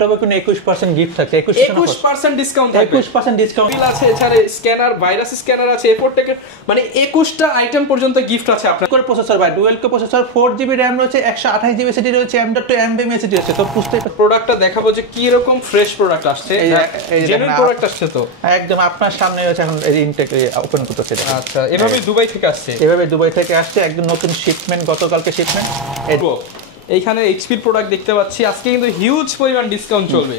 ল্যাপটপে কোনো 21% গিফট থাকছে, 21% ডিসকাউন্ট থাকবে, 21% ডিসকাউন্ট বিল আছে, এছাড়া স্ক্যানার, ভাইরাস স্ক্যানার আছে, এরপর থেকে মানে 21টা আইটেম পর্যন্ত গিফট আছে আপনার। কোর প্রসেসর ভাই, dual core processor, 4GB RAM রয়েছে, 128GB এসএসডি রয়েছে, M.2 MBM এসএসডি রয়েছে। তো বুঝতে প্রোডাক্টটা দেখাবো যে কি রকম ফ্রেশ প্রোডাক্ট আসছে, জেনুইন প্রোডাক্ট আসছে। তো একদম আপনার সামনে হচ্ছে এখন এই ইনটেক ওপেন করতেছে। আচ্ছা, এভাবে দুবাই থেকে আসছে, এভাবে দুবাই থেকে আসছে, একদম নতুন শিপমেন্ট, গতকালকে শিপমেন্ট। এইখানে এইচপি প্রোডাক্ট দেখতে পাচ্ছি, আজকে কিন্তু হিউজ পরিমাণ ডিসকাউন্ট চলবে।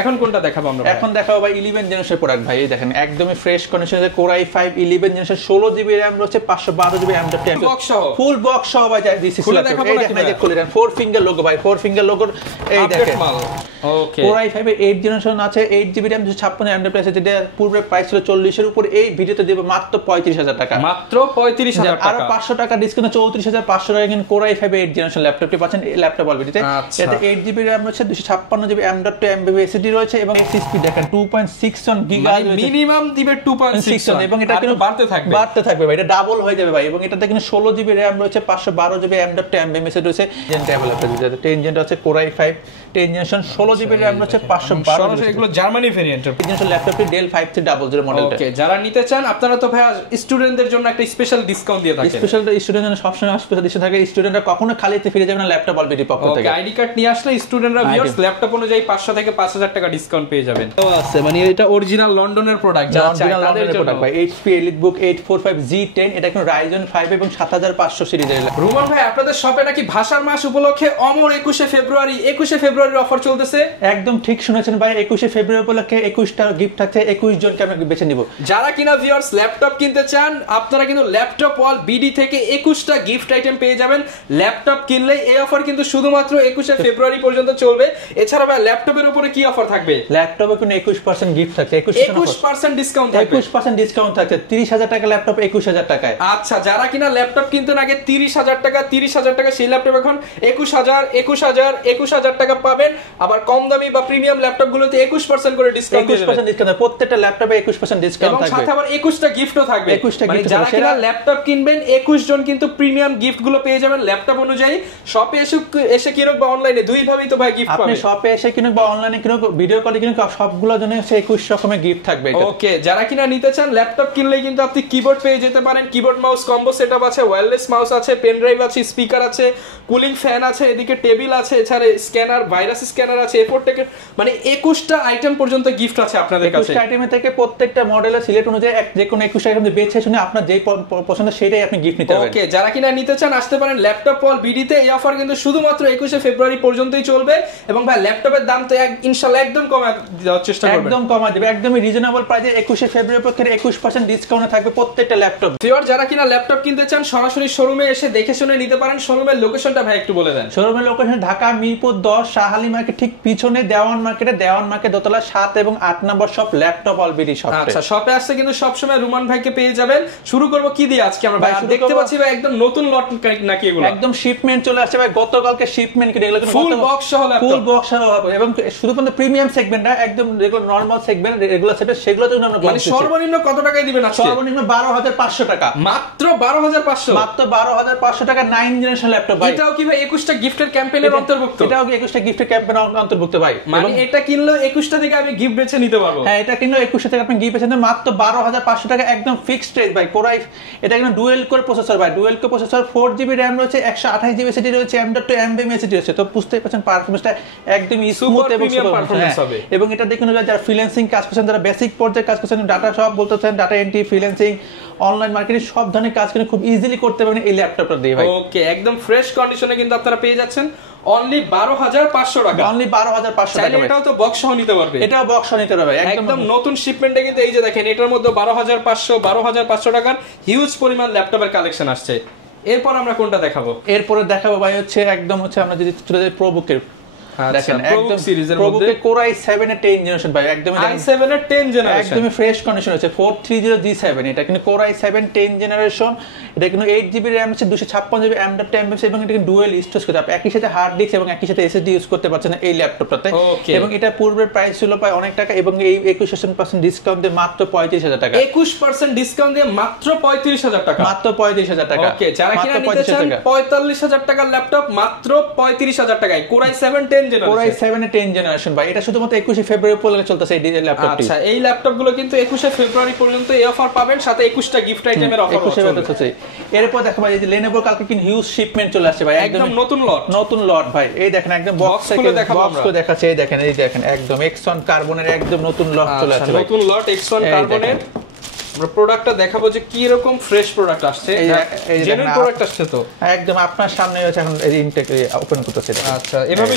এখন কোনটা দেখাবো আমরা? এখন দেখাবো ভাই 11 জেনারেশন প্রোডাক্ট ভাই। এই দেখেন একদমই ফ্রেশ কন্ডিশনে Core i5 11 generation, 16GB RAM রয়েছে, 512GB M.2 বক্স সহ, ফুল বক্স সহ ভাই। দিস ইজ ল্যাপটপ, এই দেখেন এই যে খুলে দেন, 4 ফিঙ্গার লোগো ভাই, 4 ফিঙ্গার লোগোর এই দেখেন। ওকে, Core i5 এর 8 জেনারেশন আছে, 8GB RAM 256 M.2 SSD, পূর্বে প্রাইস ছিল 40 এর উপর, এই ভিডিওতে দেব মাত্র 35,000 টাকা, মাত্র 35,000 টাকা, আর 500 টাকা ডিসকাউন্ট, 34,500 টাকা কিন্তু Core i5 8 জেনারেশন ল্যাপটপটি পাচ্ছেন এই ল্যাপটপ অলরেডিতে। এতে 8GB RAM রয়েছে, 256GB M.2 MBM SSD রয়েছে, এবং SSD দেখেন 2.61 গিগা মিনিমাম দিবে, 2.61, এবং এটা কিন্তু বাড়তে থাকবে ভাই, এটা ডাবল হয়ে যাবে ভাই। এবং এটাতে কিন্তু 16GB RAM রয়েছে, 512GB M.2 MBM SSD রয়েছে, জেন ডেভেলপার 10 জেন আছে Core i5 10 generation, 16GB RAM রয়েছে, 512, এগুলো জার্মানি ভেরিয়েন্ট জেনারেশন ল্যাপটপটি ডেল 5300 মডেলটা। ওকে, যারা নিতে চান আপনারা তো ভাই স্টুডেন্টদের জন্য একটা স্পেশাল ডিসকাউন্ট দিয়ে থাকেন। স্পেশাল স্টুডেন্টদের সবসময় স্পেশাল ডিসকাউন্ট থাকে, স্টুডেন্টরা কখনো খালিতে ফিরে যাবে না ল্যাপটপ অলরেডি পক্ষ থেকে। ওকে, আইডি কার্ড নিয়ে আসলে স্টুডেন্টরা ভিউয়ার্স ল্যাপটপ অনুযায়ী 500 থেকে 5000 টাকা ডিসকাউন্ট পেয়ে যাবেন। তো আছে মানে এটা অরিজিনাল লন্ডনের প্রোডাক্ট, যা চাই তাদের জন্য ভাই। HP EliteBook 845G10, এটা কিন্তু Ryzen 5 এবং 7500 সিরিজের। রুমান ভাই, আপনাদের শপে নাকি ভাষার মাস উপলক্ষে অমর 21শে ফেব্রুয়ারির অফার চলতেছে? একদম ঠিক শুনেছেন ভাই, 21শে ফেব্রুয়ারি উপলক্ষে 21টা গিফট থাকছে, 21 জনকে আমরা বেছে নিব। যারা কিনা ভিউয়ার্স ল্যাপটপ কিনতে চান, আপনারা কিন্তু ল্যাপটপ ওয়াল বিডি থেকে 21টা গিফট আইটেম পেয়ে যাবেন। ল্যাপটপ কিনলে এই অফার কিন্তু শুধুমাত্র 21শে ফেব্রুয়ারি পর্যন্ত চলবে। এছাড়া ভাই ল্যাপটপের উপরে কি অফার থাকবে? ল্যাপটপে কিন্তু 21% গিফট থাকছে, 21% ডিসকাউন্ট থাকবে, 21% ডিসকাউন্ট থাকছে। 30,000 টাকা ল্যাপটপ 21,000 টাকায়। আচ্ছা, যারা কিনা ল্যাপটপ কিনতেন আগে 30,000 টাকা, সেই ল্যাপটপ এখন 21,000 টাকা পাবেন। আবার কম দামি বা প্রিমিয়াম ল্যাপটপ গুলোতে 21% করে ডিসকাউন্ট, 21% ডিসকাউন্ট, প্রত্যেকটা ল্যাপটপে 21% ডিসকাউন্ট থাকবে, এবং সাথে আবার 21টা গিফটও থাকবে। 21টা মানে গিফট, যারা কিনা ল্যাপটপ কিনবেন 21 জন কিন্তু প্রিমিয়াম গিফট গুলো পেয়ে যাবেন ল্যাপটপ অনুযায়ী। শপে এসে কিনুক বা অনলাইনে, দুই ভাবেই তো ভাই গিফট পাবেন। আপনি শপে এসে কিনুক বা অনলাইনে কিনুক, ভিডিও কলে কিনুক, সবগুলোর জন্য 21 রকমের গিফট থাকবে। ওকে, যারা কিনা নিতে চান ল্যাপটপ কিনলেই কিন্তু আপনি কিবোর্ড পেয়ে যেতে পারেন। কিবোর্ড মাউস কম্বো সেটআপ আছে, ওয়্যারলেস মাউস আছে, পেন ড্রাইভ আছে, স্পিকার আছে, কুলিং ফ্যান আছে, এদিকে টেবিল আছে, এছাড়া স্ক্যানার, ভাইরাস স্ক্যানার আছে, এরপর থেকে মানে 21টা আইটেম পর্যন্ত গিফট আছে আপনাদের কাছে। 21টা আইটেম থেকে প্রত্যেকটা মডেলের সিলেক্ট অনুযায়ী যে কোনো 21টা আইটেম বেছে শুনে আপনার যেই পছন্দ সেটাই আপনি গিফট নিতে পারবেন। ওকে, যারা কিনা নিতে চান আসতে পারেন ল্যাপটপ ওয়াল বিডিতে। এই অফার কিন্তু শুধুমাত্র 21শে ফেব্রুয়ারি পর্যন্তই চলবে। এবং ভাই ল্যাপটপের দাম তো ইনশাআল্লাহ একদম কমায় দেওয়ার চেষ্টা করবেন, একদম কমায় দেবে, একদমই রিজনেবল প্রাইসে 21শে ফেব্রুয়ারি পক্ষে 21% ডিসকাউন্ট থাকবে প্রত্যেকটা ল্যাপটপ। ভিউয়ার, যারা কিনা ল্যাপটপ কিনতে চান সরাসরি শোরুমে এসে দেখে শুনে নিতে পারেন। শোরুমের লোকেশনটা ভাই একটু বলে দেন। শোরুমের লোকেশন ঢাকা মিরপুর 10 শাহালি মার্কেট ঠিক পিছনে দেওয়ান মার্কেট দোতলা 7 এবং 8 নম্বর শপ ল্যাপটপ অলরেডি শপ। আচ্ছা, শপে আসতে কিন্তু সব সময় রুমান ভাইকে পেয়ে যাবেন। শুরু করব কি দিয়ে আজকে আমরা? ভাই দেখতে পাচ্ছি ভাই একদম নতুন লট নাকি এগুলো? একদম শিপমেন্ট চলে আসছে ভাই, গতকালকে শিপমেন্ট কিনে এগুলো ফুল বক্স সহ ল্যাপটপ, ফুল বক্স সহ, এবং শুধুমাত্র প্রিমিয়াম সেগমেন্ট না, একদম regular normal segment, regular set, সেগুলোর জন্য আমরা মানে সর্বনিম্ন কত টাকায় দিবেন আজকে? সর্বনিম্ন 12,500 টাকা, মাত্র 12,500, মাত্র 12,500 টাকা 9 জেনারেশন ল্যাপটপ ভাই। এটাও কি ভাই 21টা গিফটের ক্যাম্পেইনের অন্তর্ভুক্ত? এটাও 21টা গিফটের ক্যাম্পেইনের অন্তর্ভুক্ত ভাই। মানে এটা কিনলে 21টা থেকে আমি গিফট বেছে নিতে পারবো? হ্যাঁ, এটা কিনলে 21টা থেকে আপনি গিফট বেছে নিতে মাত্র 12,500 টাকা, একদম ফিক্সড রেট ভাই। Core i, এটা কিন্তু ডুয়াল কোর প্রসেসর ভাই, dual core processor, 4GB RAM রয়েছে, 128GB এসএসডি রয়েছে, M.2 MBM এসএসডি রয়েছে। তো বুঝতেই পারছেন পারফরম্যান্সটা একদম স্মুথ এবং প্রিমিয়াম পারফরম্যান্স হবে। এবং এটা দেখুন যারা ফ্রিল্যান্সিং কাজ করছেন, যারা বেসিক পর্যায়ে কাজ করছেন, ডাটা সব বলতে চান, data entry, freelancing, online marketing, সব ধরনের কাজ করে খুব ইজিলি করতে পারবেন এই ল্যাপটপটা দিয়ে ভাই। ওকে, একদম ফ্রেশ কন্ডিশনে কিন্তু আপনারা পেয়ে যাচ্ছেন অনলি 12,500 টাকা, অনলি 12,500 টাকা। এটাও তো বক্স সহ নিতে পারবে, এটাও বক্স সহ নিতে পারবে, একদম নতুন শিপমেন্টে। কিন্তু এই যে দেখেন, এটার মধ্যে 12,500 টাকার হিউজ পরিমাণ ল্যাপটপের কালেকশন আসছে। এরপর আমরা কোনটা দেখাবো? এরপরে দেখাবো ভাই হচ্ছে একদম হচ্ছে আমরা যদি চলে যাই প্রোবুকের, দেখেন একদম সিরিজের মধ্যে Core i7 এর 10 জেনারেশন ভাই, একদম i7 এর 10 জেনারেশন, একদমই ফ্রেশ কন্ডিশন আছে, 430G7। এটা কিন্তু Core i7 10 জেনারেশন, এটা কিন্তু 8GB RAM আছে, 256GB M.2 MBM, এবং এটা কিন্তু ডুয়াল স্টোরেজ করতে, আপনি একই সাথে হার্ড ডিস্ক এবং একই সাথে এসএসডি ইউজ করতে পারছেন এই ল্যাপটপটাতে। এবং এটা পূর্বের প্রাইস ছিল প্রায় অনেক টাকা, এবং এই 21% ডিসকাউন্ট দিয়ে মাত্র 35,000 টাকা, 21% ডিসকাউন্ট দিয়ে মাত্র 35,000 টাকা, মাত্র 35,000 টাকা। ওকে, যারা কিনা নিতে চান 45,000 টাকার ল্যাপটপ মাত্র 35,000 টাকায় Core i7 10 generation, Core i7 এর 10 জেনারেশন ভাই। এটা শুধুমাত্র 21 ফেব্রুয়ারি পর্যন্ত চলতেছে এই ল্যাপটপটি। আচ্ছা, এই ল্যাপটপগুলো কিন্তু 21 ফেব্রুয়ারি পর্যন্ত এই অফার পাবেন, সাথে 21টা গিফট আইটেমের অফার আছে। এরপর দেখো ভাই, এই যে Lenovo কালকে কিন্তু হিউজ শিপমেন্ট চলে আসছে ভাই, একদম নতুন লট ভাই। এই দেখেন একদম বক্স থেকে বক্স করে দেখাচ্ছে। এই দেখেন একদম X1 কার্বনের একদম নতুন লট চলে আসছে ভাই, নতুন লট X1 কার্বনের। আমরা প্রোডাক্টটা দেখাবো যে কি রকম ফ্রেশ প্রোডাক্ট আসছে, এই জেনুইন প্রোডাক্ট আসছে তো একদম আপনার সামনে হচ্ছে এখন এই ইনটেক ওপেন করতেছে। আচ্ছা, এভাবে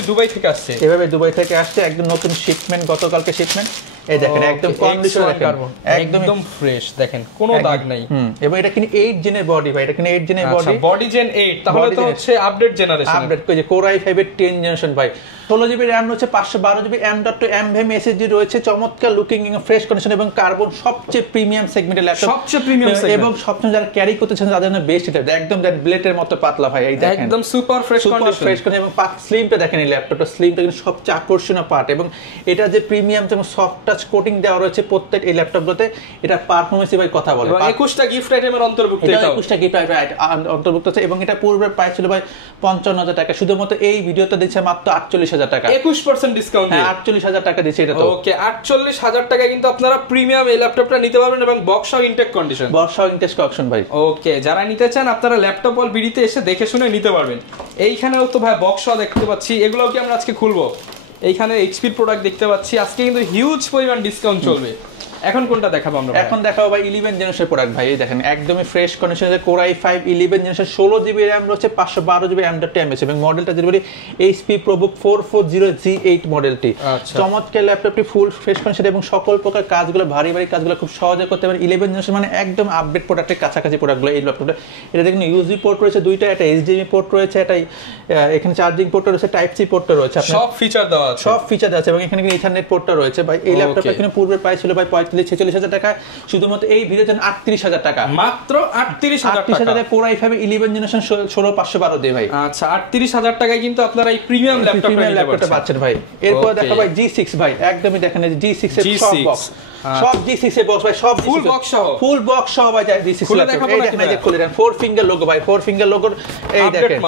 দুবাই থেকে আসছে, একদম নতুন শিপমেন্ট, গতকালকে শিপমেন্ট। এই দেখেন একদম কন্ডিশন কার্বন, একদম ফ্রেশ, দেখেন কোনো দাগ নাই। এবং এটা কিন্তু 8 জেনের বডি ভাই, এটা কিন্তু 8 জেনের বডি, বডি জেন 8, তাহলে তো হচ্ছে আপডেট জেনারেশন, আপডেট করে যে Core i5 এর 10 জেনারেশন ভাই। 16GB RAM রয়েছে, 512GB M.2 NVMe SSD রয়েছে, চমৎকার লুকিং এবং ফ্রেশ কন্ডিশন এবং কার্বন, সবচেয়ে প্রিমিয়াম সেগমেন্টের ল্যাপটপ, সবচেয়ে প্রিমিয়াম সেগমেন্ট এবং সবচেয়ে যারা ক্যারি করতে চান তাদের জন্য বেস্ট। এটা একদম ব্লেডের মতো পাতলা ভাই, এই দেখেন একদম সুপার ফ্রেশ কন্ডিশন এবং স্লিমটা দেখেন, এই ল্যাপটপটা স্লিমটা কিন্তু সবচেয়ে আকর্ষণীয় পার্ট। এবং এটা যে প্রিমিয়াম এবং সফট টাচ কোটিং দেওয়া রয়েছে প্রত্যেক এই ল্যাপটপগুলোতে, এটা পারফরম্যান্স ভাই কথা বলে। 21টা গিফট আইটেমের অন্তর্ভুক্ত, এটা 21টা গিফট আইটেম অন্তর্ভুক্ত আছে। এবং এটা পূর্বে প্রাইস ছিল ভাই 55,000 টাকা, শুধুমাত্র এই ভিডিওতে দিচ্ছে মাত্র 48,000 টাকা, 21% ডিসকাউন্ট দিয়ে 48,000 টাকা দিচ্ছে এটা। তো ওকে, 48,000 টাকায় কিন্তু আপনারা প্রিমিয়াম এই ল্যাপটপটা নিতে পারবেন এবং বক্স সহ ইনটেক কন্ডিশন, অপশন ভাই। ওকে, যারা নিতে চান আপনারা ল্যাপটপ অল বিডিতে এসে দেখে শুনে নিতে পারবেন। এইখানেও তো ভাই বক্স সহ দেখতে পাচ্ছি, এগুলো কি আমরা আজকে খুলবো? এইখানে এইচপির প্রোডাক্ট দেখতে পাচ্ছি, আজকে কিন্তু হিউজ পরিমাণ ডিসকাউন্ট চলবে। এখন কোনটা দেখাবো আমরা? এখন দেখাবো ভাই 11 জেনারেশন প্রোডাক্ট ভাই। এই দেখেন একদমই ফ্রেশ কন্ডিশনে Core i5 11 generation, 16GB RAM রয়েছে, 512GB M.2 MSI এবং মডেলটা যদি বলি HP ProBook 440G8 মডেলটি। চমৎকার ল্যাপটপটি ফুল ফ্রেশ কন্ডিশন এবং সকল প্রকার কাজগুলো, ভারী কাজগুলো খুব সহজে করতে পারেন। 11 জেনারেশন মানে একদম আপডেট প্রোডাক্টের কাছাকাছি প্রোডাক্টগুলো এই ল্যাপটপটা। এটা দেখুন USB পোর্ট রয়েছে দুইটা, একটা HDMI পোর্ট রয়েছে, এটা এখানে চার্জিং পোর্টটা রয়েছে, টাইপ সি পোর্টটা রয়েছে, সব ফিচার দেওয়া আছে এবং এখানে ইথারনেট পোর্টটা রয়েছে ভাই। এই ল্যাপটপটা কিন্তু পূর্বের প্রাইস ছিল ভাই 46,000 টাকা, শুধুমাত্র এই ভিডিওতে 38,000 টাকা, মাত্র 38,000 টাকা। Core i5 11 জেনারেশন 16512 দিয়ে ভাই। আচ্ছা, 38,000 টাকায় কিন্তু আপনারা এই প্রিমিয়াম ল্যাপটপটা পাচ্ছেন ভাই। এরপর দেখা ভাই G6 ভাই, একদমই দেখেন এই G6 এর সব বক্স, সব G6 এর বক্স ভাই, সব ফুল বক্স সহ ভাই G6 ল্যাপটপ। এই দেখেন এই যে খুলে দেন 4 ফিঙ্গার লোগো ভাই, 4 ফিঙ্গার লোগোর এই দেখেন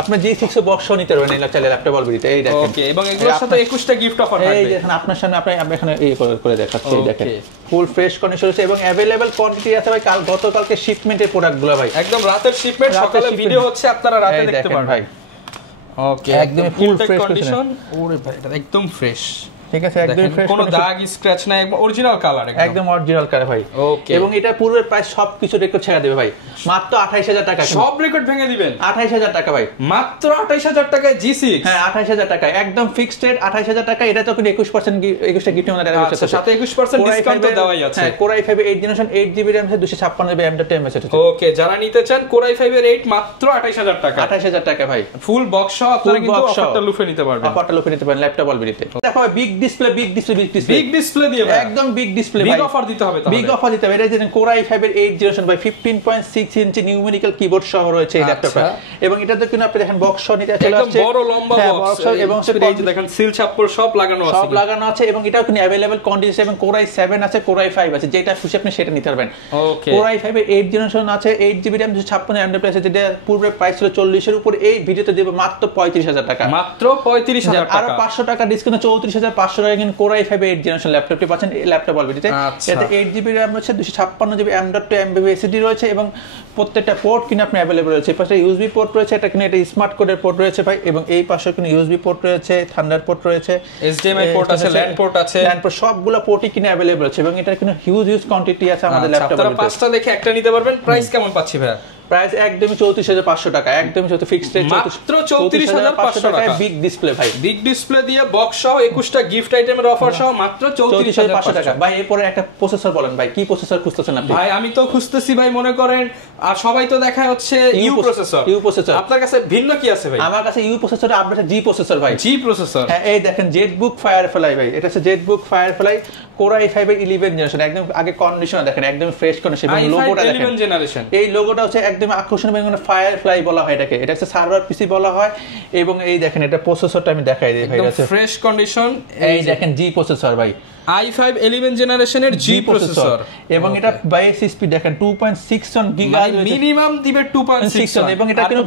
আপনি G6 এর বক্স নিতে পারবেন এই ল্যাপটপ অলরেডি। এই দেখেন ওকে, এবং এগুলোর সাথে 21টা গিফট অফার থাকবে। এই দেখেন আপনার সামনে আপনি এখানে এই করে দেখাচ্ছি, এই দেখেন ফুল ফ্রেশ কন্ডিশন আছে এবং अवेलेबल কোয়ান্টিটি আছে ভাই। গতকালকে শিপমেন্টের প্রোডাক্টগুলো ভাই, একদম রাতের শিপমেন্ট, সকালে ভিডিও হচ্ছে, আপনারা রাতে দেখতে পারবেন ভাই। ওকে, একদম ফুল ফ্রেশ কন্ডিশন। ওরে ভাই, এটা একদম ফ্রেশ, ঠিক আছে, একদম ফ্রেশ, কোনো দাগ স্ক্র্যাচ নাই, একদম অরিজিনাল কালার, একদম অরিজিনাল কালার ভাই। ওকে, এবং এটা পূর্বের প্রাইস সবকিছু রেকর্ড ছেড়ে দেবে ভাই, মাত্র 28,000 টাকা, সব রেকর্ড ভেঙে দিবেন। 28,000 টাকা ভাই, মাত্র 28,000 টাকায় G6। হ্যাঁ, 28,000 টাকা একদম ফিক্সড রেট, 28,000 টাকা। এটা তো কিন্তু 21% 21টা গিফট আমাদের আছে, সাথে 21% ডিসকাউন্ট তো দেওয়াই আছে। হ্যাঁ, Core i5 8 generation 8GB RAM আছে, 256GB M.2 MSI আছে। ওকে, যারা নিতে চান Core i5 এর 8 মাত্র 28,000 টাকা, 28,000 টাকা ভাই, ফুল বক্স সহ আপনারা কিন্তু অফারটা লুফে নিতে পারবেন, ল্যাপটপ অলবিতে। দেখো বিগ ডিসপ্লে দিয়ে ভাই, একদম বিগ ডিসপ্লে, বিগ অফার দিতে হবে, বিগ অফার দিতে হবে। এটা যে Core i5 এর 8 জেনারেশন ভাই, 15.6 ইঞ্চি নিউমেরিক্যাল কিবোর্ড সহ রয়েছে এই ল্যাপটপটা। এবং এটাতে কিন্তু আপনি দেখেন বক্স সহ নিতে চলে আসছে, একদম বড় লম্বা বক্স, এবং এই যে দেখেন সিল ছাপ্পর সব লাগানো আছে, এবং এটাও কিন্তু अवेलेबल কোয়ান্টিটি এবং Core i7 আছে, Core i5 আছে, যেটা খুশি আপনি সেটা নিতে পারবেন। ওকে, Core i5 এর 8 জেনারেশন আছে, 8GB RAM 256 M.2 আছে, যেটা পূর্বে প্রাইস ছিল 40 এর উপর, এই ভিডিওতে দেব মাত্র 35,000 টাকা, মাত্র 35,000 টাকা, আর 500 টাকা ডিসকাউন্ট 34,500 টাকা কিন্তু Core i5 8 জেনারেশন ল্যাপটপটি পাচ্ছেন এই ল্যাপটপ অলরেডিতে। এতে 8GB RAM রয়েছে, 256GB M.2 MBB SSD রয়েছে, এবং প্রত্যেকটা পোর্ট কিন্তু আপনি अवेलेबल রয়েছে। এই পাশে USB পোর্ট রয়েছে, এটা কিন্তু এটা স্মার্ট কোডের পোর্ট রয়েছে ভাই, এবং এই পাশে কিন্তু USB পোর্ট রয়েছে, থান্ডার পোর্ট রয়েছে, HDMI পোর্ট আছে, LAN পোর্ট আছে, সবগুলা পোর্টই কিন্তু अवेलेबल আছে, এবং এটা কিন্তু হিউজ কোয়ান্টিটি আছে আমাদের ল্যাপটপে। আপনারা পাঁচটা দেখে একটা নিতে পারবেন। প্রাইস কেমন পাচ্ছি ভাই? প্রাইস একদমই 34,500 টাকা, একদমই ফিক্সড রেট, মাত্র 34,500 টাকা। বিগ ডিসপ্লে ভাই, বিগ ডিসপ্লে দিয়ে বক্স সহ 21টা গিফট আইটেমের অফার সহ মাত্র 34,500 টাকা ভাই। এরপরে একটা প্রসেসর বলেন ভাই, কি প্রসেসর খুঁজতেছেন আপনি? ভাই আমি তো খুঁজতেছি ভাই, মনে করেন আর সবাই তো দেখায় হচ্ছে ইউ প্রসেসর, আপনার কাছে ভিন্ন কি আছে ভাই? আমার কাছে you processor, update G processor ভাই, জি প্রসেসর। হ্যাঁ, এই দেখেন জেটবুক ফায়ারফ্লাই ভাই, এটা হচ্ছে জেটবুক ফায়ারফ্লাই Core i5 এর 11 জেনারেশন, একদম আগে কন্ডিশন দেখেন, একদম ফ্রেশ কন্ডিশন, এবং লোগোটা দেখেন 11 জেনারেশন, এই লোগোটা হচ্ছে একদম আকর্ষণীয়, এবং ফায়ারফ্লাই বলা হয় এটাকে, এটা হচ্ছে সার্ভার পিসি বলা হয়। এবং এই দেখেন এটা প্রসেসরটা আমি দেখাই দিই ভাই, এটা ফ্রেশ কন্ডিশন, এই দেখেন জি প্রসেসর ভাই, i5 11 জেনারেশনের G প্রসেসর এবং এটা বাইস স্পিড দেখেন 2.61 গিগাহার্জ মিনিমাম দিবে 2.61 এবং এটা কিন্তু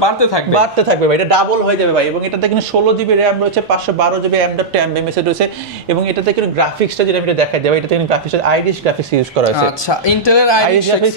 বাড়তে থাকবে ভাই, এটা ডাবল হয়ে যাবে ভাই। এবং এটাতে কিন্তু 16 জিবি RAM রয়েছে, 512 জিবি M.2 MMS রয়েছে এবং এটাতে কিন্তু গ্রাফিক্সটা যেটা আমি দেখাই দেব, এটাতে কিন্তু গ্রাফিক্সটা আইরিশ গ্রাফিক্স ইউজ করা হয়েছে। আচ্ছা, ইন্টেলের আইরিশ গ্রাফিক্স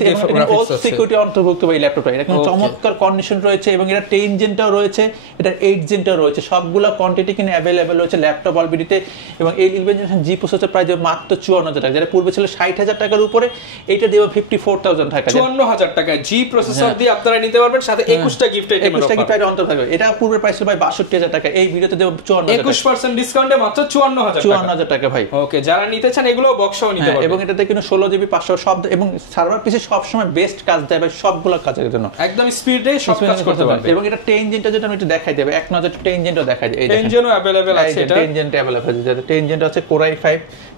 সিকিউরিটি অন্তর্ভুক্ত ভাই ল্যাপটপটা। এটা কিন্তু চমৎকার কন্ডিশন রয়েছে এবং এটা 10 জেনটাও রয়েছে, এটা 8 জেনটাও রয়েছে, সবগুলা কোয়ান্টিটি কিন্তু अवेलेबल রয়েছে ল্যাপটপ অলবিডিতে। এবং এই 11 জেনারেশন G প্রসেসর প্রাইস মাত্র 54,000 টাকা, যেটা পূর্বে ছিল 60,000 টাকার উপরে, এটা দেব 54,000 টাকা। 54,000 টাকায় G প্রসেসর দিয়ে আপনারা নিতে পারবেন, সাথে 21টা গিফট আইটেম, 21টা গিফট আইটেম অন্তর থাকবে। এটা পূর্বের প্রাইস ছিল ভাই 62,000 টাকা, এই ভিডিওতে দেব 54,000 টাকা, 21% ডিসকাউন্টে মাত্র 54,000 টাকা ভাই। ওকে, যারা নিতে চান এগুলো বক্সও নিতে পারবেন। এবং এটাতে কিন্তু 16 জিবি 500 সব, এবং সার্ভার পিসে সব সময় বেস্ট কাজ দেয় ভাই, সবগুলো কাজের জন্য একদম স্পিডে সব কাজ করতে পারবে। এবং এটা 10 জেনটা যেটা আমি একটু দেখাই দেব, এক নজর 10 জেনটাও দেখাই দেব। এই 10 জেনও अवेलेबल আছে, এটা 10 জেনটা अवेलेबल আছে, যেটা 10 জেনটা আছে Core i5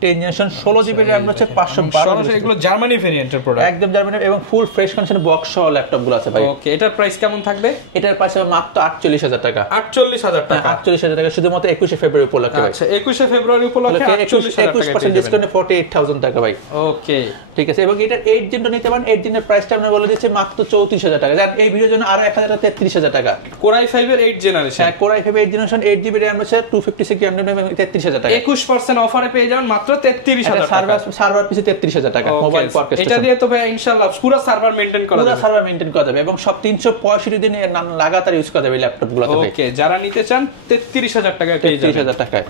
10 generation, 16 GB RAM আছে, 512 এগুলো জার্মানি ভেরিয়েন্টের প্রোডাক্ট, একদম জার্মানি এবং ফুল ফ্রেশ কন্ডিশন বক্স সহ ল্যাপটপগুলো আছে ভাই। ওকে, এটার প্রাইস কেমন থাকবে? এটার প্রাইস মাত্র 48,000 টাকা। 48,000 টাকা, 48,000 টাকা শুধুমাত্র 21 ফেব্রুয়ারি উপলক্ষে ভাই। আচ্ছা, 21 ফেব্রুয়ারি উপলক্ষে 21% ডিসকাউন্টে 48,000 টাকা ভাই। ওকে, ঠিক আছে। এবং এটার 8 জেনটা নিতে পারেন, 8 জেনের প্রাইসটা আমরা বলে দিচ্ছি মাত্র 34,000 টাকা। যার এই ভিডিওর জন্য আরো 1,000 টাকা 33,000 টাকা। Core i5 এর 8 জেনারেশন, হ্যাঁ Core i5 8 generation 8 GB RAM আছে, 256 GB RAM এবং 33,000 টাকা। 21% অফারে পেয়ে যাবেন মাত্র 33,000 টাকা। সার্ভার পিসে 33,000 টাকা মোবাইল পার্কের। এটা দিয়ে তো ভাই ইনশাআল্লাহ পুরো সার্ভার মেইনটেইন করা যাবে, পুরো সার্ভার মেইনটেইন করা যাবে এবং সব 365 দিন লাগাতার ইউজ করা যাবে ল্যাপটপগুলো। ওকে, যারা নিতে চান 33,000 টাকায় পেয়ে যাবেন। 33,000 টাকায়।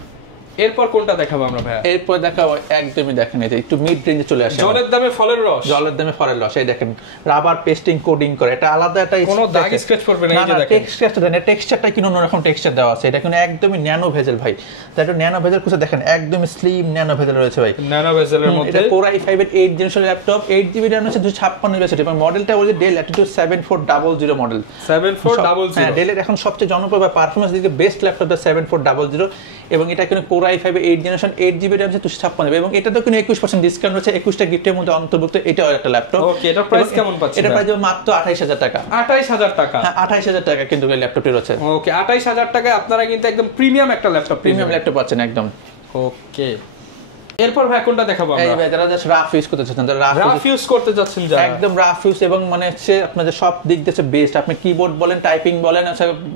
এরপর কোনটা দেখাবো আমরা ভাই? এরপর দেখাবো একদমই দেখেন, এই যে একটু মিড রেঞ্জে চলে আসে, জলের দামে ফলের রস, জলের দামে ফলের রস। এই দেখেন রাবার পেস্টিং কোডিং করে, এটা আলাদা একটা কোনো দাগ স্ক্র্যাচ পড়বে না। এই যে দেখেন টেক্সচারটা দেন, টেক্সচারটা কিন্তু অন্যরকম টেক্সচার দেওয়া আছে, এটা কিন্তু একদমই ন্যানো ভেজেল ভাই। তাই তো ন্যানো ভেজেল কুছে দেখেন, একদমই স্লিম ন্যানো ভেজেল রয়েছে ভাই, ন্যানো ভেজেলের মধ্যে। এটা Core i5 এর 8 জেনারেশন ল্যাপটপ, 8 জিবি RAM আছে, 256 জিবি এবং মডেলটা হচ্ছে Dell Latitude 7400 মডেল। 7400, হ্যাঁ ডেলের এখন সবচেয়ে জনপ্রিয় বা পারফরম্যান্স দিকে বেস্ট ল্যাপটপটা 7400 এবং এটা কিন্তু Core i5 এর 8 জেনারেশন 8 জিবি RAM আছে, 256 জিবি এবং এটা তো কিন্তু 21% ডিসকাউন্ট আছে, 21টা গিফটের মধ্যে অন্তর্ভুক্ত। এটাও একটা ল্যাপটপ। ওকে, এটা প্রাইস কেমন পাচ্ছেন? এটা প্রাইস মাত্র 28,000 টাকা। 28,000 টাকা, হ্যাঁ 28,000 টাকা কিন্তু এই ল্যাপটপটি রয়েছে। ওকে, 28,000 টাকায় আপনারা কিন্তু একদম প্রিমিয়াম একটা ল্যাপটপ, প্রিমিয়াম ল্যাপটপ পাচ্ছেন একদম। ওকে, এরপর ভাই কোনটা দেখাবো আমরা? এই ভাই যারা জাস্ট রাফ ইউজ করতে চাচ্ছেন, যারা রাফ ইউজ করতে যাচ্ছেন, যারা একদম রাফ ইউজ এবং মানে হচ্ছে আপনাদের সব দিক দিয়ে বেস্ট, আপনি কিবোর্ড বলেন, টাইপিং বলেন,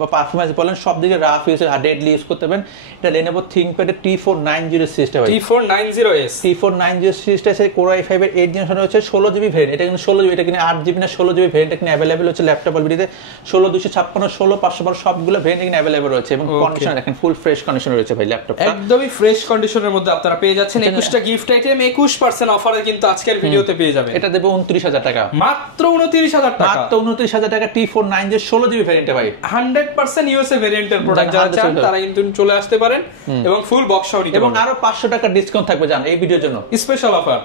বা পারফরম্যান্স বলেন, সব দিকে রাফ ইউজ ডেডলি ইউজ করতে পারেন। এটা Lenovo ThinkPad T490 সিরিজটা ভাই, T490S। T490 সিরিজটা আছে Core i5 এর 8 জেনারেশন হচ্ছে 16 জিবি ভেরিয়েন্ট। এটা কিন্তু 16 জিবি, এটা কিন্তু 8 জিবি না 16 জিবি ভেরিয়েন্ট এখানে अवेलेबल হচ্ছে ল্যাপটপ অলরেডিতে। 16 256 16 512 সবগুলো ভেরিয়েন্ট এখানে अवेलेबल রয়েছে এবং কন্ডিশন দেখেন ফুল ফ্রেশ কন্ডিশন রয়েছে ভাই ল্যাপটপটা, একদমই ফ্রেশ কন্ডিশনের মধ্যে আপনারা পেয়ে যাচ্ছেন। 21টা গিফট আইটেম 21% অফারে কিন্তু আজকের ভিডিওতে পেয়ে যাবেন। এটা দেব 29,000 টাকা, মাত্র 29,000 টাকা, মাত্র 29,000 টাকা। T490 16 জিবি ভেরিয়েন্ট ভাই, 100% ইউএসএ ভেরিয়েন্টের প্রোডাক্ট যারা চান তারা কিন্তু চলে আসতে পারেন এবং ফুল বক্সও নিতে পারবেন এবং আরো 500 টাকা ডিসকাউন্ট থাকবে জান এই ভিডিওর জন্য, স্পেশাল অফার।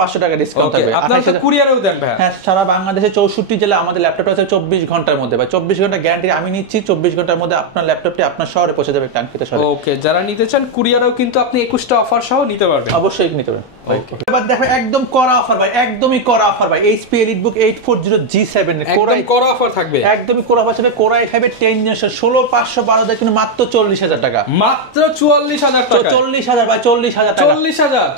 500 টাকা ডিসকাউন্ট থাকবে। আপনারা তো কুরিয়ারেও দেন ভাই? হ্যাঁ, সারা বাংলাদেশে 64 জেলা আমাদের ল্যাপটপটা আছে 24 ঘন্টার মধ্যে ভাই, 24 ঘন্টা গ্যারান্টি আমি নিচ্ছি। 24 ঘন্টার মধ্যে আপনার ল্যাপটপটি আপনার শহরে পৌঁছে যাবে, কাঙ্ক্ষিত শহরে। ওকে, যারা নিতে চান কুরিয়ারেও কিন্তু আপনি 21টা অফার সহ নিতে পারবেন, অবশ্যই নিতে পারবেন। এবার দেখো একদম কড়া অফার ভাই, একদমই কড়া অফার ভাই। HP EliteBook 840G7 একদম কড়া অফার থাকবে, একদমই কড়া অফার থাকবে। Core i5 এর 10 জেনারেশন 16512 দিয়ে কিন্তু মাত্র 40,000 টাকা, মাত্র 44,000 টাকা। 40,000 ভাই, 40,000 টাকা,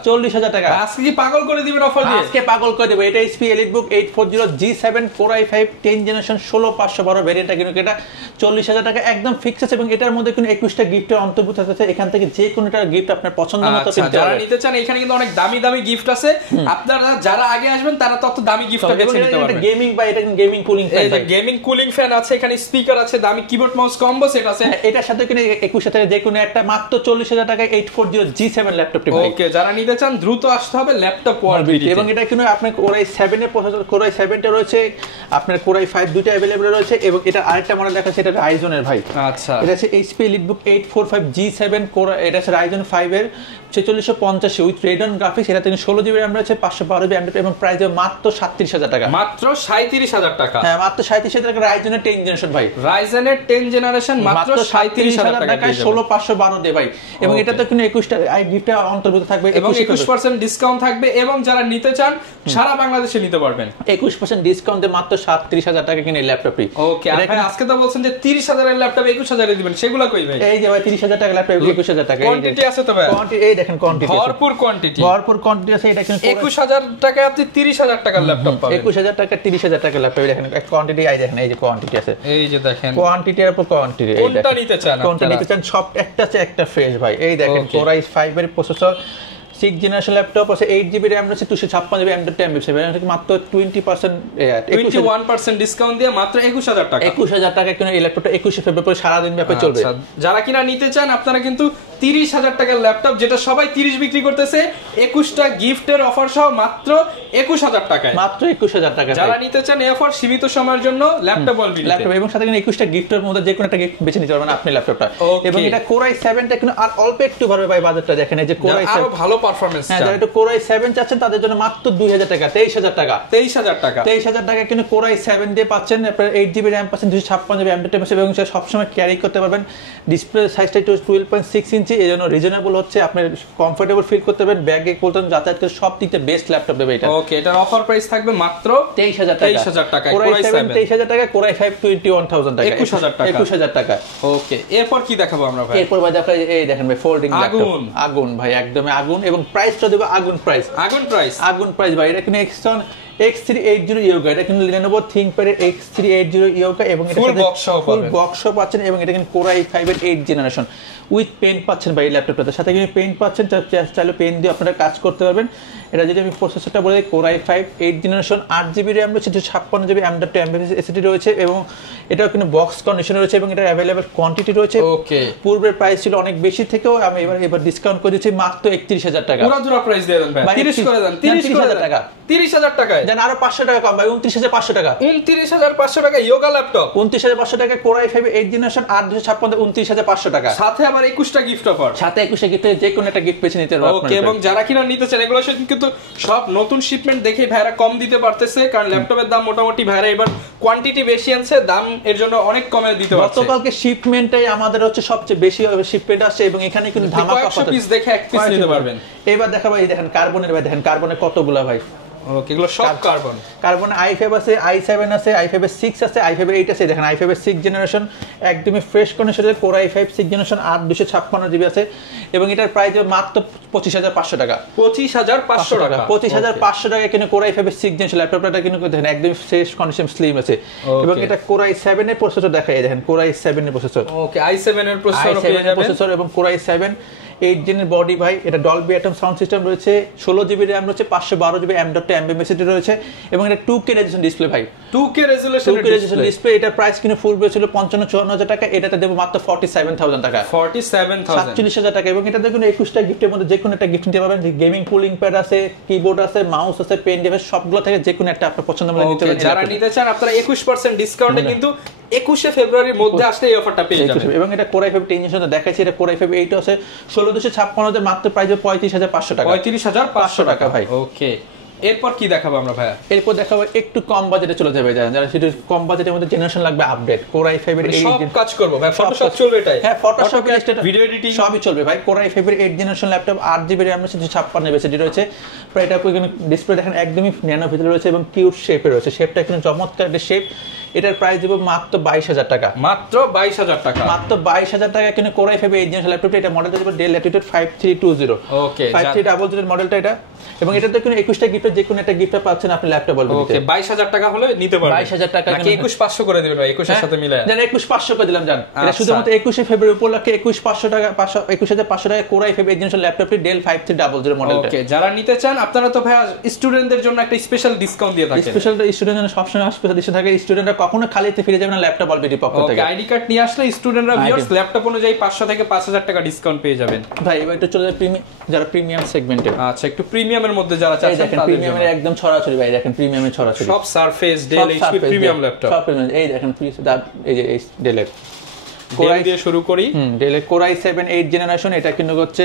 40,000 টাকা। আজকে কি পাগল করে দিবেন অফার দিয়ে? আজকে পাগল করে দেব। এটা HP EliteBook 840G7 Core i5 10 generation 16512 ভেরিয়েন্টটা কিন্তু এটা 40,000 টাকা একদম ফিক্স আছে এবং এটার মধ্যে কিন্তু 21টা গিফটের অন্তর্ভুক্ত আছে। এখান থেকে যে কোনোটা গিফট আপনার পছন্দ মতো কিনতে পারবেন। যারা নিতে চান এখানে কিন্তু অনেক দামি দামি গিফট আছে, আপনারা যারা আগে আসবেন তারা তত দামি গিফটটা বেছে নিতে পারবেন। গেমিং বা এটা গেমিং কুলিং ফ্যান, এই যে গেমিং কুলিং ফ্যান আছে, এখানে স্পিকার আছে, দামি কিবোর্ড মাউস কম্বো সেট আছে। এটার সাথে কিন্তু 21 থেকে যে কোনো একটা মাত্র 40,000 টাকায় 840G7 ল্যাপটপটি। ওকে, যারা নিতে চান দ্রুত আসতে হবে ল্যাপটপ ওয়ার্ল্ড এবং এটা কিন্তু আপনার Core i7 এর প্রসেসর, Core i7 টা রয়েছে, আপনার Core i5 দুইটা अवेलेबल রয়েছে এবং এটা আরেকটা মডেল দেখাচ্ছে, এটা Ryzen এর ভাই। আচ্ছা, এটা আছে HP EliteBook 845G7 Core, এটা আছে Ryzen 5 এর 4650 উইথ Radeon গ্রাফিক্স। এটা থেকে 16 জিবি RAM রয়েছে, 512 জিবি M.2 এবং প্রাইস মাত্র 37,000 টাকা, মাত্র 37,000 টাকা। হ্যাঁ মাত্র 37,000 টাকা। Ryzen এর 10 জেনারেশন ভাই, Ryzen এর 10 জেনারেশন মাত্র 37,000 টাকায় 16512 দে ভাই। এবং এটাতে কিন্তু 21টা গিফটে অন্তর্ভুক্ত থাকবে এবং 21% ডিসকাউন্ট থাকবে এবং যারা নিতে চান সারা বাংলাদেশে নিতে পারবেন। 21% ডিসকাউন্ট দিয়ে মাত্র 37,000 টাকা কিনে ল্যাপটপটি। ওকে, আর ভাই আজকে তো বলছেন যে 30,000 এর ল্যাপটপ 21,000 এ দিবেন, সেগুলো কই ভাই? এই যে ভাই 30,000 টাকা ল্যাপটপ 21,000 টাকা। কোয়ান্টিটি আছে তো ভাই? কোয়ান্টিটি এই দেখেন, কোয়ান্টিটি ভর ভরপুর কোয়ান্টিটি আছে। এটা কিন্তু 21000 টাকায় আপনি 30000 টাকার ল্যাপটপ পাবেন। 21000 টাকা 30000 টাকার ল্যাপটপ দেখেন কোয়ান্টিটি দেখেন, এই যে কোয়ান্টিটি আছে, এই যে দেখেন কোয়ান্টিটির উপর কোয়ান্টিটি। কোনটা নিতে চান সব একটা আছে একটা ফ্রেশ ভাই। এই দেখেন Core i5 এর প্রসেসর, 6 জেনারেশন ল্যাপটপ আছে, 8GB RAM আছে, 256GB M.2 মাত্র 21% ডিসকাউন্ট দিয়ে মাত্র 21000 টাকা। 21000 টাকা কিনে এই ল্যাপটপটা 21 ফেব্রুয়ারি সারা দিন ব্যাপী চলবে। যারা কিনা নিতে চান আপনারা কিন্তু 30000 টাকার ল্যাপটপ, যেটা সবাই 30 বিক্রি করতেছে, 21টা গিফটের অফার সহ মাত্র 21000 টাকায়, মাত্র 21000 টাকা। যারা নিতে চান এই অফার সীমিত সময়ের জন্য ল্যাপটপ অলরেডি ল্যাপটপ এবং সাথে কিনা 21টা গিফটের মধ্যে যে কোনো একটা গিফট বেছে নিতে পারবেন আপনি ল্যাপটপটা। এবং এটা Core i7 টা কিনা আর অল্প একটু বাড়বে ভাই বাজেটটা দেখেন, এই যে Core i7 আরো ভালো পারফরম্যান্স চান, যারা একটু Core i7 চাচ্ছেন তাদের জন্য মাত্র 2000 টাকা, 23000 টাকা, 23000 টাকা কিন্তু Core i7 দিয়ে পাচ্ছেন। আপনার 8GB RAM পাচ্ছেন, 256GB M.2 এবং সেটা সবসময় ক্যারি করতে পারবেন। ডিসপ্লে সাইজটা একটু 12.6 ইঞ্চি, এই জন্য রিজনেবল হচ্ছে, আপনি কমফোর্টেবল ফিল করতে পারবেন, ব্যাগে বলতেন যাতায়াত করে সব দিকতে বেস্ট ল্যাপটপ দেবে এটা। ওকে, এটার অফার প্রাইস থাকবে মাত্র 23000 টাকা। Core i7 23000 টাকা, Core i5 21000 টাকা, 21000 টাকা। ওকে, এরপর কি দেখাবো আমরা ভাই? এরপর ভাই দেখো এই দেখেন ভাই ফোল্ডিং ল্যাপটপ, আগুন ভাই, একদমই আগুন। এবং প্রাইসটা দেব আগুন প্রাইস ভাই। এটা কিন্তু Exton X380 Yoga, এটা কিন্তু Lenovo ThinkPad এর X380 Yoga এবং এটা ফুল বক্স সহ পাচ্ছেন। এবং এটা কিন্তু Core i5 এর 8 জেনারেশন উইথ পেন পাচ্ছেন ভাই এই ল্যাপটপটার সাথে, কিন্তু পেন পাচ্ছেন, চাইলে পেন দিয়ে আপনারা কাজ করতে পারবেন। এটা যদি আমি প্রসেসরটা বলি, Core i5 8 generation, 8GB RAM রয়েছে, 256GB M.2 SSD রয়েছে এবং এটাও কিন্তু বক্স কন্ডিশনে রয়েছে এবং এটা अवेलेबल কোয়ান্টিটি রয়েছে। ওকে, পূর্বের প্রাইস ছিল অনেক বেশি থেকেও আমি এবার ডিসকাউন্ট করে দিচ্ছি মাত্র 31000 টাকা। পুরো প্রাইস দিয়ে দেন ভাই, 30 করে দেন, 30000 টাকা, 30000 টাকায় জান, আরো 500 টাকা কম ভাই, 29500 টাকা, 29500 টাকা ইয়োগা ল্যাপটপ, 29500 টাকা Core i5 8 জেনারেশন 8256 29500 টাকা, সাথে আবার 21টা গিফট অফার, সাথে 21টা গিফটে যে কোনো একটা গিফট পেছে নিতে পারবেন। ওকে, এবং যারা কিনা নিতে চান এগুলো কিন্তু সব নতুন শিপমেন্ট দেখে ভাইরা কম দিতে পারতেছে, কারণ ল্যাপটপের দাম মোটামুটি ভাইরা এবার কোয়ান্টিটি বেশি আনছে, দাম এর জন্য অনেক কমে দিতে পারছে। গতকালকে শিপমেন্টটাই আমাদের হচ্ছে সবচেয়ে বেশি শিপমেন্ট আসছে এবং এখানে কিন্তু ধামাকা অফার পিস দেখে এক পিস নিতে পারবেন। এবার দেখাবো, এই দেখেন কার্বনের ভাই, দেখেন কার্বনের কতগুলো ভাই। ওকে, এগুলো সব কার্বন i5 আছে, i7 আছে, i5 এর 6 আছে, i5 এর 8 আছে। দেখেন i5 এর 6 জেনারেশন একদমই ফ্রেশ কন্ডিশনে Core i5 6 জেনারেশন 8256GB আছে এবং এটার প্রাইস মাত্র 25500 টাকা, 25500 টাকা, 25500 টাকা কিনে Core i5 এর 6 জেনারেশন ল্যাপটপটা কিন্তু দেখেন একদম ফ্রেশ কন্ডিশন স্লিম আছে। এবং এটা Core i7 এর প্রসেসর দেখাই, দেখেন Core i7 এর প্রসেসর। ওকে, i7 এর প্রসেসর এবং Core i7 8 জেনের বডি ভাই, এটা ডলবি অ্যাটম সাউন্ড সিস্টেম রয়েছে, 16GB RAM রয়েছে, 512GB M.2 SSD রয়েছে এবং এটা 2K রেজোলিউশন ডিসপ্লে ভাই, 2K রেজোলিউশন ডিসপ্লে। এটা প্রাইস কিন্তু ফুল ছিল 55-54000 টাকা, এটাতে দেব মাত্র 47000 টাকা, 47000 টাকা। এবং এটা দেখুন 21টা গিফটের মধ্যে যে কোনো একটা গিফট নিতে পারবেন। গেমিং কুলিং প্যাড আছে, কিবোর্ড আছে, মাউস আছে, পেন ডিভাইস সবগুলো থেকে যে কোনো একটা আপনার পছন্দ মতো নিতে পারবেন। যারা নিতে চান আপনারা 21% ডিসকাউন্টে কিন্তু 21শে ফেব্রুয়ারির মধ্যে আসলে এই অফারটা পেয়ে যাবেন। এবং এটা Core i5 10 জেনারেশন দেখাচ্ছি, এটা Core i5 8 আছে 16256 মাত্র প্রাইস 35500 টাকা, 35500 টাকা ভাই। ওকে, এরপর কি দেখাবো আমরা ভাই? এরপর দেখাবো একটু কম বাজেটে চলে যাবে, যারা সেটা কম বাজেটের মধ্যে জেনারেশন লাগবে আপডেট, Core i5 এর সব কাজ করব ভাই, ফটোশপ চলবে এটাই, হ্যাঁ ফটোশপ ভিডিও এডিটিং সবই চলবে ভাই। Core i5 এর 8 জেনারেশন ল্যাপটপ, 8GB RAM আছে, 256GB SSD রয়েছে। প্রায় এটা এখানে ডিসপ্লে দেখেন একদমই ন্যানো ভিতরে রয়েছে এবং কিউট শেপে রয়েছে, শেপটা কিন্তু চমৎকার একটা শেপ। এটার প্রাইস দেব মাত্র 22000 টাকা, মাত্র 22000 টাকা, মাত্র 22000 টাকা কিনে Core i5 8 জেনারেশন ল্যাপটপটা। এটা মডেলটা দেব Dell Latitude 5320। ওকে, 5300 মডেলটা এটা। এবং এটাতে কোনো 21টা গিফটের যে কোনো একটা গিফট পাচ্ছেন আপনি ল্যাপটপ বলবেন। ওকে, 22000 টাকা হলে নিতে পারবেন, 22000 টাকা নাকি 21500 করে দিবেন ভাই, 21 এর সাথে মিলায় জান 21500 করে দিলাম জান। এটা শুধুমাত্র 21শে ফেব্রুয়ারি উপলক্ষে 21500 টাকা, 21500 টাকা Core i5 8 জেনারেশন ল্যাপটপটি Dell 5300 মডেলটা। ওকে, যারা নিতে চান আপনারা তো ভাই স্টুডেন্টদের জন্য একটা স্পেশাল ডিসকাউন্ট দিয়ে থাকেন। স্পেশাল স্টুডেন্টদের জন্য সবসময় স্পেশাল ডিসকাউন্ট থাকে, স্টুডেন্টরা কখনো খালিতে ফিরে যাবে না ল্যাপটপ অলরেডি পক্ষ থেকে। ওকে, আইডি কার্ড নিয়ে আসলে স্টুডেন্টরা ভিউয়ার্স ল্যাপটপ অনুযায়ী 500 থেকে 5000 টাকা ডিসকাউন্ট পেয়ে যাবেন ভাই। এবার একটু চলে যায় যারা প্রিমিয়াম সেগমেন্টে, আচ্ছা একটু প্রিমিয়ামের মধ্যে যারা চাচ্ছেন তাদের জন্য প্রিমিয়ামের একদম ছড়াছড়ি ভাই, দেখেন প্রিমিয়ামের ছড়াছড়ি সব surface del HP premium laptop, সব প্রিমিয়াম। এই দেখেন এই যে ডেলের Core দিয়ে শুরু করি, Dell Core i7 8 জেনারেশন, এটা কিন্তু হচ্ছে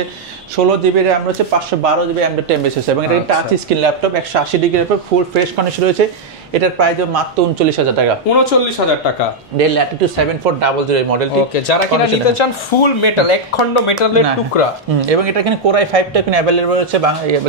16GB RAM রয়েছে, 512GB M.2 SSD এবং এটা টাচ স্ক্রিন ল্যাপটপ, 180 ডিগ্রির উপর ফুল ফ্রেশ কন্ডিশন রয়েছে। এটার প্রাইস মাত্র 39,000 টাকা। 39,000 টাকা। ডেল ল্যাটিটিউড 7400 এর মডেলটি। ওকে, যারা কিনা নিতে চান ফুল মেটাল, এক খণ্ড মেটালের টুকরা, এবং এটা কিন্তু কোর i5 টা কিন্তু अवेलेबल আছে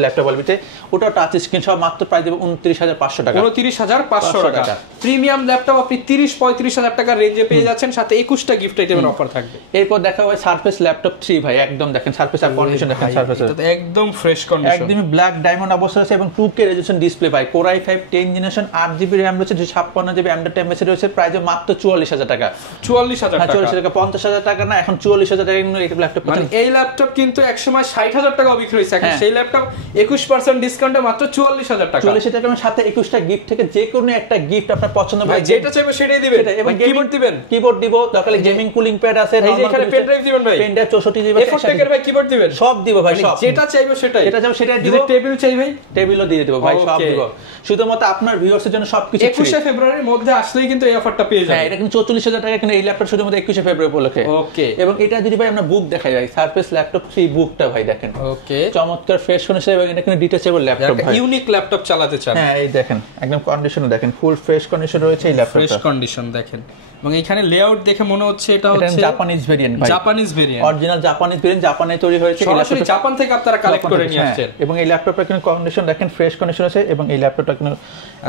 ল্যাপটপ বলবিতে, ওটা টাচ স্ক্রিন সব মাত্র প্রাইস দেব 29,500 টাকা। 29,500 টাকা। প্রিমিয়াম ল্যাপটপ আপনি 30-35,000 টাকা রেঞ্জে পেয়ে যাচ্ছেন, সাথে 21টা গিফট আইটেমের অফার থাকবে। এরপর দেখা হয় সারফেস ল্যাপটপ 3 ভাই, একদম দেখেন সারফেস এর কন্ডিশন দেখেন, সারফেস এটা তো একদম ফ্রেশ কন্ডিশন, একদমই ব্ল্যাক ডায়মন্ড অবস্থা আছে এবং 2K রেজোলিউশন ডিসপ্লে ভাই, core i5 10 generation 8GB RAM রয়েছে, 256GB M.2 রয়েছে, প্রাইস মাত্র 44,000 টাকা। 44,000 টাকা, 44,000 টাকা, 50,000 টাকা না, এখন 44,000 টাকা কিন্তু এই ল্যাপটপ মানে এই ল্যাপটপ কিন্তু একসময় 60,000 টাকা বিক্রি হয়েছে, এখন সেই ল্যাপটপ 21% ডিসকাউন্টে মাত্র 44,000 টাকা। 44,000 টাকার সাথে 21টা গিফট থেকে যে কোনো একটা গিফট আপনার পছন্দ হয়, যেটা চাইবে সেটাই দিবেন। এবং কিবোর্ড দিবেন, কিবোর্ড দিব, দরকার গেমিং কুলিং প্যাড আছে, এই যে এখানে পেন ড্রাইভ দিবেন ভাই, পেন ড্রাইভ 64GB এফোর্ট টেকের ভাই কিবোর্ড দিবেন, সব দিব ভাই, সব যেটা চাইবে সেটাই, যেটা চাইবে সেটাই দিব। টেবিল চাই ভাই, টেবিলও দিয়ে দেব ভাই, সব দিব। শুধুমাত্র আপনার ভিউয়ার্সের জন্য সবকিছু। 21শে ফেব্রুয়ারির মধ্যে আসলেই কিন্তু এই অফারটা পেয়ে যাবেন। হ্যাঁ, এটা কিন্তু 44,000 টাকা, কিন্তু এই ল্যাপটপ শুধুমাত্র 21শে ফেব্রুয়ারি উপলক্ষে। ওকে, এবং এটা যদি ভাই আমরা বুক দেখাই ভাই, সারফেস ল্যাপটপ 3 বুকটা ভাই দেখেন, ওকে, চমৎকার ফ্রেশ কন্ডিশন এবং এটা কিন্তু ডিটেচেবল ল্যাপটপ ভাই, ইউনিক ল্যাপটপ চালাতে চান। হ্যাঁ, এই দেখেন একদম কন্ডিশনও দেখেন, ফুল ফ্রেশ কন্ডিশন রয়েছে এই ল্যাপটপটা, ফ্রেশ কন্ডিশন দেখেন। এবং এখানে লেআউট দেখে মনে হচ্ছে এটা হচ্ছে জাপানিজ ভেরিয়েন্ট ভাই, Japanese variant, original Japanese variant, জাপানে তৈরি হয়েছে, সরাসরি জাপান থেকে আপনারা কালেক্ট করে নিয়ে আসছেন। এবং এই ল্যাপটপটা কিন্তু কন্ডিশন দেখেন, ফ্রেশ কন্ডিশন আছে এবং এই ল্যাপটপটা কিন্তু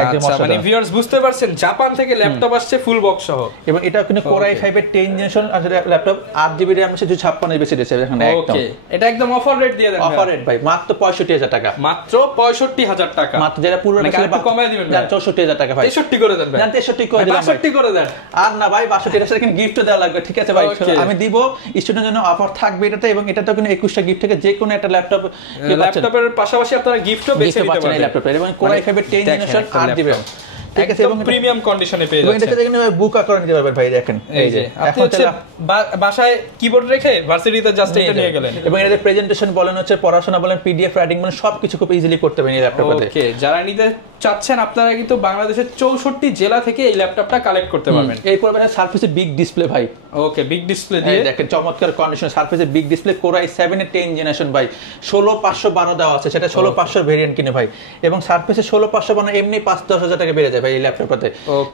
একদম আচ্ছা, মানে ভিউয়ার্স বুঝতে পারছেন জাপান থেকে ল্যাপটপ আসছে ফুল বক্স সহ। এবং এটা কিন্তু কোর i5 এর 10 জেনারেশন ল্যাপটপ, 8GB RAM আছে, 256 বেশি দিয়েছে দেখেন একদম। ওকে, এটা একদম অফার রেট দিয়ে দেন, অফার রেট ভাই মাত্র 65,000 টাকা, মাত্র 65,000 টাকা, মাত্র, যেটা পুরো একটু কমায় দিবেন ভাই, 64,000 টাকা ভাই, 63 করে দেন ভাই, 63 করে দিলাম ভাই, 62 করে দেন। আর না ভাই 62 এর সাথে কিন্তু গিফট দেওয়া লাগবে, ঠিক আছে ভাই, আমি দিব, স্টুডেন্টের জন্য অফার থাকবে এটাতে, এবং এটাতেও কিন্তু 21টা গিফট থেকে যে কোনো একটা ল্যাপটপের পাশাপাশি আপনারা গিফটও বেছে নিতে পারবেন এই ল্যাপটপে, এবং কোর i5 এর 10 জেনারেশন 8GB, ঠিক আছে, এবং প্রিমিয়াম কন্ডিশনে পেয়ে যাচ্ছেন। এটা দেখেন বুক আকারে নিতে পারবেন ভাই, দেখেন এই যে আপনি হচ্ছে বাসায় কিবোর্ড রেখে ভার্সিটিতে জাস্ট এটা নিয়ে গেলেন, এবং এর প্রেজেন্টেশন বলেন, হচ্ছে পড়াশোনা বলেন, পিডিএফ রাইটিং বলেন, সবকিছু খুব ইজিলি করতে পারেন এই ল্যাপটপে। ওকে, যারা নিতে চাচ্ছেন আপনারা কিন্তু বাংলাদেশের 64 জেলা থেকে এই ল্যাপটপটা কালেক্ট করতে পারবেন। এরপর মানে সারফেসের বিগ ডিসপ্লে ভাই, ওকে, বিগ ডিসপ্লে দিয়ে দেখেন চমৎকার কন্ডিশন, সারফেসের বিগ ডিসপ্লে, কোর i7 এর 10 জেনারেশন ভাই, 16512 দেওয়া আছে, সেটা 16500 ভেরিয়েন্ট কিনে ভাই, এবং সারফেসের 16512 এমনি 5-10,000 টাকা বেড়ে যায় ভাই এই ল্যাপটপটাতে।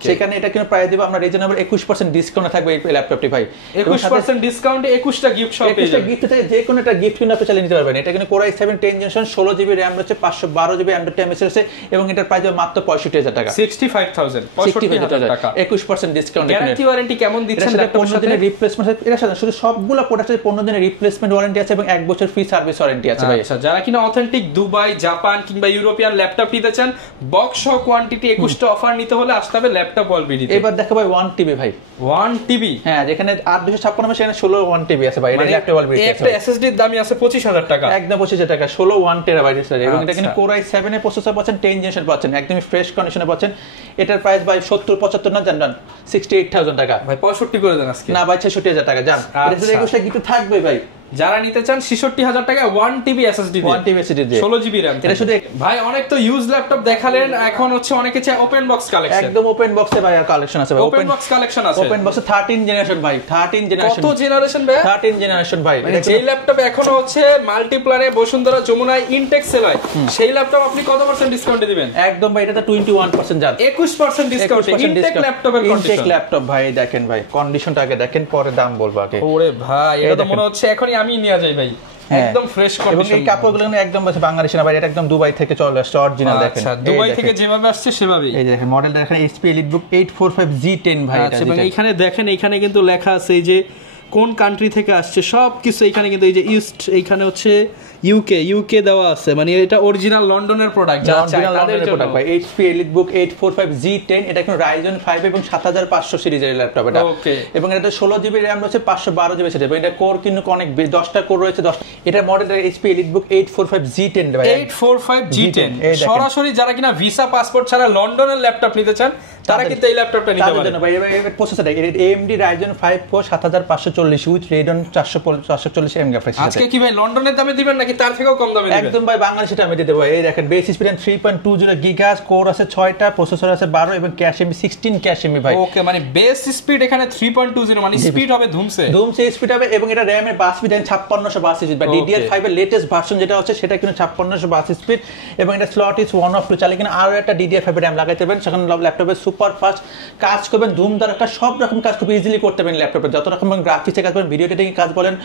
সেখানে এটা কিন্তু প্রাইস দেব আমরা রিজনেবল 21% ডিসকাউন্ট থাকবে এই ল্যাপটপটি ভাই, 21% ডিসকাউন্টে 21টা গিফট সহ পেয়ে যাবেন। গিফট থেকে যে কোনো একটা গিফট কিনে আপনি চালিয়ে নিতে পারবেন। এটা কিন্তু core i7 10 generation, 16GB RAM রয়েছে, 512GB M.2 রয়েছে, এবং এটার প্রাইস মাত্র 65,000 টাকা, 65,000 টাকা, 21% ডিসকাউন্ট। গ্যারান্টি ওয়ারেন্টি কেমন দিচ্ছেন ল্যাপটপের সাথে? রিপ্লেসমেন্ট, এর সাথে শুধু সবগুলো প্রোডাক্টের 15 দিনের রিপ্লেসমেন্ট ওয়ারেন্টি আছে এবং 1 বছর ফ্রি সার্ভিস ওয়ারেন্টি আছে ভাই। আচ্ছা, যারা কিনা অথেন্টিক দুবাই, জাপান কিংবা ইউরোপিয়ান ল্যাপটপ নিতে চান, বক্স সহ কোয়ান্টিটি 21টা অফার নিতে হলে আসতে হবে ল্যাপটপ ওয়ালবিডি। এবার দেখো ভাই 1TB ভাই, 1TB, হ্যাঁ, যেখানে 8/256 সেখানে 16 1TB আছে ভাই, এটা ল্যাপটপ ওয়ালবিডি আছে। একটা এসএসডি এর দামই আছে 25,000 টাকা, একদম 25,000 টাকা, 16 1TB আছে, এবং এটা কিন্তু কোর i7 এর প্রসেসর পাচ্ছেন, 10 জেনারেশন পাচ্ছেন, একদমই ফ্রেশ কন্ডিশনে পাচ্ছেন। এটার প্রাইস ভাই 70-75 না জানেন, 68,000 টাকা ভাই, 65 করে দেন আজকে, না ভাই 66,000 টাকা জান, এটা যদি 21টা গিফট থাকবে ভাই। যারা নিতে চান 66,000 টাকা 1TB SSD দিয়ে, 1TB SSD দিয়ে, 16GB RAM, এটা শুধু ভাই অনেক তো ইউজ ল্যাপটপ দেখালেন, এখন হচ্ছে অনেকে চায় ওপেন বক্স কালেকশন। একদম ওপেন বক্সে ভাই কালেকশন আছে ভাই, ওপেন বক্স কালেকশন আছে, ওপেন বক্সে 13 জেনারেশন ভাই, 13 জেনারেশন, কত জেনারেশন ভাই? 13 জেনারেশন ভাই, মানে যেই ল্যাপটপ এখনো হচ্ছে মাল্টিপ্লারে, বসুন্ধরা, যমুনায়, ইনটেক্স সেল হয়, সেই ল্যাপটপ আপনি কত % ডিসকাউন্টে দিবেন? একদম ভাই, এটা 21% জান, 21% ডিসকাউন্ট, ইনটেক ল্যাপটপের কন্ডিশন, ইনটেক ল্যাপটপ ভাই, দেখেন ভাই কন্ডিশনটা আগে দেখেন, পরে দাম বলবো আগে। ওরে ভাই, এটা তো মনে হচ্ছে এখনই আমি নিয়ে যাই ভাই, একদম ফ্রেশ কন্ডিশন। এবং এই কাপড়গুলো একদম বাংলাদেশি না ভাই, এটা একদম দুবাই থেকে চলে আসছে, অরিজিনাল দেখেন। আচ্ছা, দুবাই থেকে যেভাবে আসছে সেভাবেই। এই দেখেন মডেলটা দেখেন, HP EliteBook 845G10 ভাই। আচ্ছা, এবং এখানে দেখেন, এখানে কিন্তু লেখা আছে এই যে কোন কান্ট্রি থেকে আসছে সবকিছু, এখানে কিন্তু এই যে ইস্ট, এইখানে হচ্ছে ইউকে দেওয়া আছে, মানে এটা অরিজিনাল লন্ডনের প্রোডাক্ট, যা চাই তাদের জন্য ভাই। HP EliteBook 845G10, এটা কিন্তু Ryzen 5 এবং 7500 সিরিজের ল্যাপটপ এটা। ওকে, এবং এটা 16GB RAM রয়েছে, 512GB সেট, এবং এটা কোর কিন্তু অনেক 10টা কোর রয়েছে, 10 এটা মডেল HP EliteBook 845G10 ভাই, 845G10। সরাসরি যারা কিনা ভিসা পাসপোর্ট ছাড়া লন্ডনের ল্যাপটপ নিতে চান, তারা কিন্তু এই ল্যাপটপটা নিতে পারেন ভাই। এর প্রসেসরটা AMD Ryzen 5 Core 7540 with Radeon 440 MHz graphics. আজকে কি ভাই লন্ডনের দামে দিবেন নাকি তার থেকেও কম দামে দিবেন একদম ভাই বাংলাদেশে আমি দিয়ে দেবো। এই দেখেন বেস স্পিড 3.20 গিগাহার্টজ, কোর আছে 6টা, প্রসেসর আছে 12 এবং ক্যাশ এমবি 16 ক্যাশ এমবি ভাই। ওকে, মানে বেস স্পিড এখানে 3.20, মানে স্পিড হবে ধুমসে স্পিড হবে। এবং এটা RAM এর বাস স্পিড 5652 স্পিড বা DDR5 এর লেটেস্ট ভার্সন যেটা হচ্ছে সেটা কিন্তু 5652 স্পিড। এবং এটা স্লট ইজ 1 অফ 2, চাইলে কিনা আরো একটা DDR5 RAM লাগাইতে পারবেন, সেখানে ল্যাপটপে সুপার ফাস্ট কাজ করবেন, ধুমধার একটা সব রকম কাজ খুব ইজিলি করতে পারবেন ল্যাপটপে। যত রকম গ্রাফিক্সে কাজ করেন, ভিডিও এডিটিং কাজ বলেন,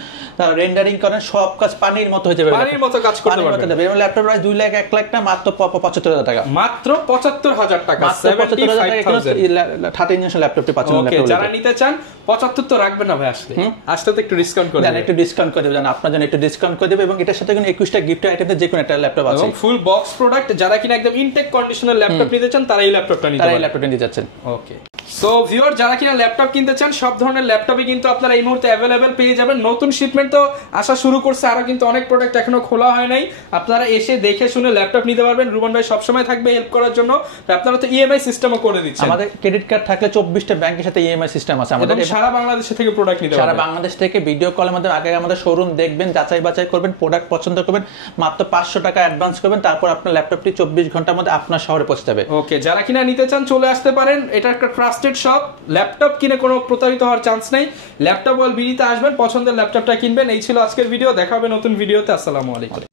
রেন্ডারিং করেন, সব কাজ পানির মতো হয়ে যাবে, পানির মতো কাজ করতে পারবেন। এবং ল্যাপটপ প্রাইস 2 লাখ 1 লাখ না, মাত্র 75,000 টাকা, মাত্র 75,000 টাকা, 30 ইঞ্চি ল্যাপটপটি পাচ্ছেন। ওকে, যারা নিতে চান 75 তো রাখবেন না ভাই, আসলে তো একটু ডিসকাউন্ট করে দেন, একটু ডিসকাউন্ট করে দেবেন, আপনার জন্য একটু ডিসকাউন্ট করে দেবে। এবং এটার সাথে কিন্তু 21টা গিফট আইটেম যে কোনো একটা ল্যাপটপ আছে, এবং ফুল বক্স প্রোডাক্ট। যারা কিনা একদম ইনটেক কন্ডিশনাল ল্যাপটপ নিতে চান তারা এই ল্যাপটপটা নিতে যাচ্ছেন। ওকে, সো ভিউয়ার, যারা কিনা ল্যাপটপ কিনতে চান সব ধরনের ল্যাপটপই কিন্তু আপনারা এই মুহূর্তে অ্যাভেলেবেল পেয়ে যাবেন। নতুন শিপমেন্ট তো আসা শুরু করছে, আরো কিন্তু অনেক প্রোডাক্ট এখনো খোলা হয় নাই, আপনারা এসে দেখে শুনে ল্যাপটপ নিতে পারবেন। রুমান ভাই সবসময় থাকবে হেল্প করার জন্য। আপনারা তো ইএমআই সিস্টেমও করে দিচ্ছেন, আমাদের ক্রেডিট কার্ড থাকলে 24টা ব্যাংকের সাথে ইএমআই সিস্টেম আছে আমাদের। সারা বাংলাদেশ থেকে প্রোডাক্ট নিতে পারবেন, সারা বাংলাদেশ থেকে ভিডিও কলের মাধ্যমে আগে আমাদের শোরুম দেখবেন, যাচাই বাছাই করবেন, প্রোডাক্ট পছন্দ করবেন, মাত্র 500 টাকা অ্যাডভান্স করবেন, তারপর আপনার ল্যাপটপটি 24 ঘন্টার মধ্যে আপনার শহরে পৌঁছে যাবে। ওকে, যারা কিনা নিতে চান চলে আসতে পারেন, এটা একটা ট্রাস্টেড শপ। ল্যাপটপ কিনে কোনো প্রতারিত হওয়ার চান্স নেই। ল্যাপটপ ওয়াল বিডিতে আসবেন, পছন্দের ল্যাপটপটা কিনবেন। এই ছিল আজকের ভিডিও, দেখা হবে নতুন ভিডিওতে। আসসালামু আলাইকুম।